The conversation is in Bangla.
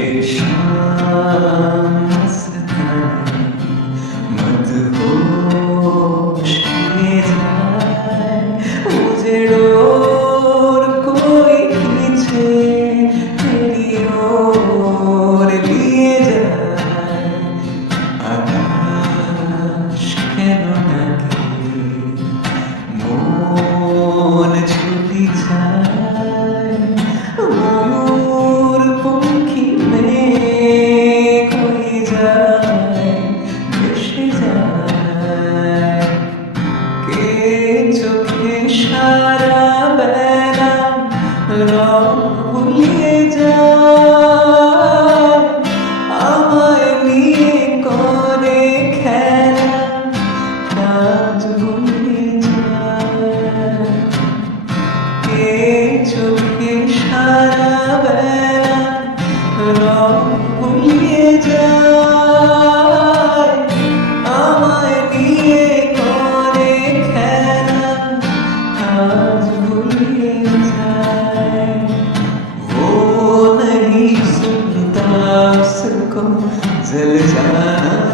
ये शाम मस्तानी मदहोश किए जाए मुझे डोर कोई खींचे तेरी ओर लिए जाए आकाश কেন ডাকে মন ছুটি যায় ময়ূর পঙ্খী মেঘ হয়ে যায় ভেসে যায় কে চোখে সারা বেলা রং ভুলিয়ে যায় আমায় নিয়ে করে খেলা কাজ ভুলিয়ে যায় কে চোখে সারা বেলা রং ভুলিয়ে যায় আমায় নিয়ে করে খেলা কাজ ভুলিয়ে যায় वो नहीं सुनता उसको जल जाना